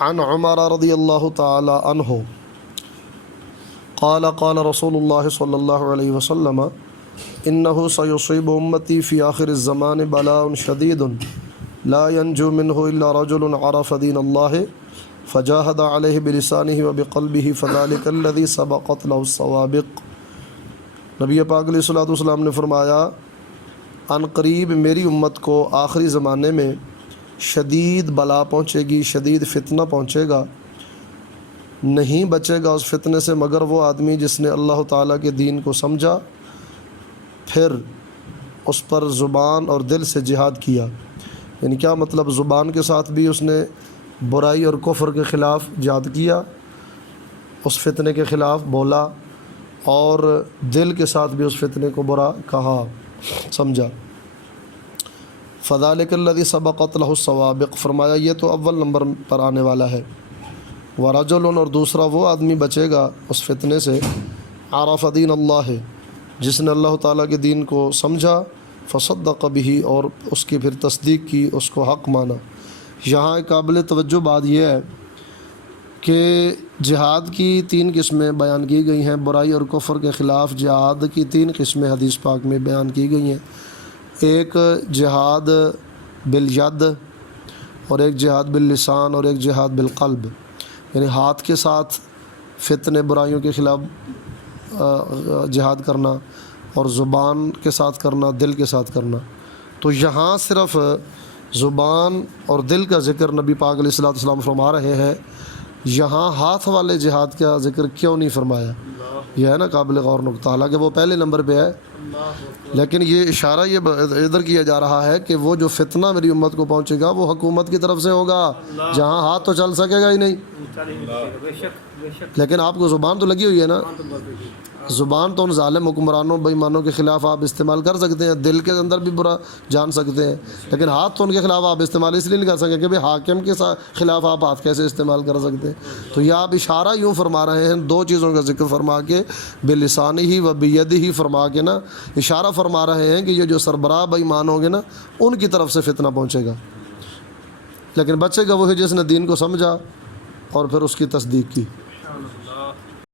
عن عمر رضی اللہ تعالی عنہ قال قال رسول اللہ صلی اللہ علیہ وسلم انه سيصيب امتی فی آخر الزمان بلاء شدید لا ينجو منه الا رجل عرف دین اللہ فجاہد علیہ بلسانہ وبقلبہ فذلک الذی سبقت له السوابق۔ نبی پاک علیہ الصلوۃ والسلام نے فرمایا ان قریب میری امت کو آخری زمانے میں شدید بلا پہنچے گی، شدید فتنہ پہنچے گا، نہیں بچے گا اس فتنے سے مگر وہ آدمی جس نے اللہ تعالیٰ کے دین کو سمجھا، پھر اس پر زبان اور دل سے جہاد کیا۔ یعنی کیا مطلب؟ زبان کے ساتھ بھی اس نے برائی اور کفر کے خلاف جہاد کیا، اس فتنے کے خلاف بولا، اور دل کے ساتھ بھی اس فتنے کو برا کہا، سمجھا۔ فذلک الذی سبقت له السوابق، فرمایا یہ تو اول نمبر پر آنے والا ہے۔ ورجل، اور دوسرا وہ آدمی بچے گا اس فتنے سے، عرف دین اللہ، جس نے اللہ تعالیٰ کے دین کو سمجھا، فصدق بہ، اور اس کی پھر تصدیق کی، اس کو حق مانا۔ یہاں ایک قابل توجہ بات یہ ہے کہ جہاد کی 3 قسمیں بیان کی گئی ہیں، برائی اور کفر کے خلاف جہاد کی 3 قسمیں حدیث پاک میں بیان کی گئی ہیں۔ ایک جہاد بالید، اور ایک جہاد باللسان، اور ایک جہاد بالقلب، یعنی ہاتھ کے ساتھ فتنے برائیوں کے خلاف جہاد کرنا، اور زبان کے ساتھ کرنا، دل کے ساتھ کرنا۔ تو یہاں صرف زبان اور دل کا ذکر نبی پاک علیہ الصلوۃ والسلام فرما رہے ہیں، یہاں ہاتھ والے جہاد کا ذکر کیوں نہیں فرمایا؟ یہ ہے نا قابل غور نقطہ، حالانکہ وہ پہلے نمبر پہ ہے، لیکن یہ اشارہ یہ ادھر کیا جا رہا ہے کہ وہ جو فتنہ میری امت کو پہنچے گا وہ حکومت کی طرف سے ہوگا، جہاں ہاتھ تو چل سکے گا ہی نہیں، لیکن آپ کو زبان تو لگی ہوئی ہے نا، زبان تو ان ظالم حکمرانوں بے ایمانوں کے خلاف آپ استعمال کر سکتے ہیں، دل کے اندر بھی برا جان سکتے ہیں، لیکن ہاتھ تو ان کے خلاف آپ استعمال اس لیے نہیں کر سکتے کہ بھئی حاکم کے خلاف آپ ہاتھ کیسے استعمال کر سکتے ہیں؟ تو یہ آپ اشارہ یوں فرما رہے ہیں، 2 چیزوں کا ذکر فرما کے، بلسانہ و بیدہ فرما کے نا، اشارہ فرما رہے ہیں کہ یہ جو سربراہ بے ایمان ہوں گے نا، ان کی طرف سے فتنہ پہنچے گا، لیکن بچے گا وہی جس نے دین کو سمجھا اور پھر اس کی تصدیق کی۔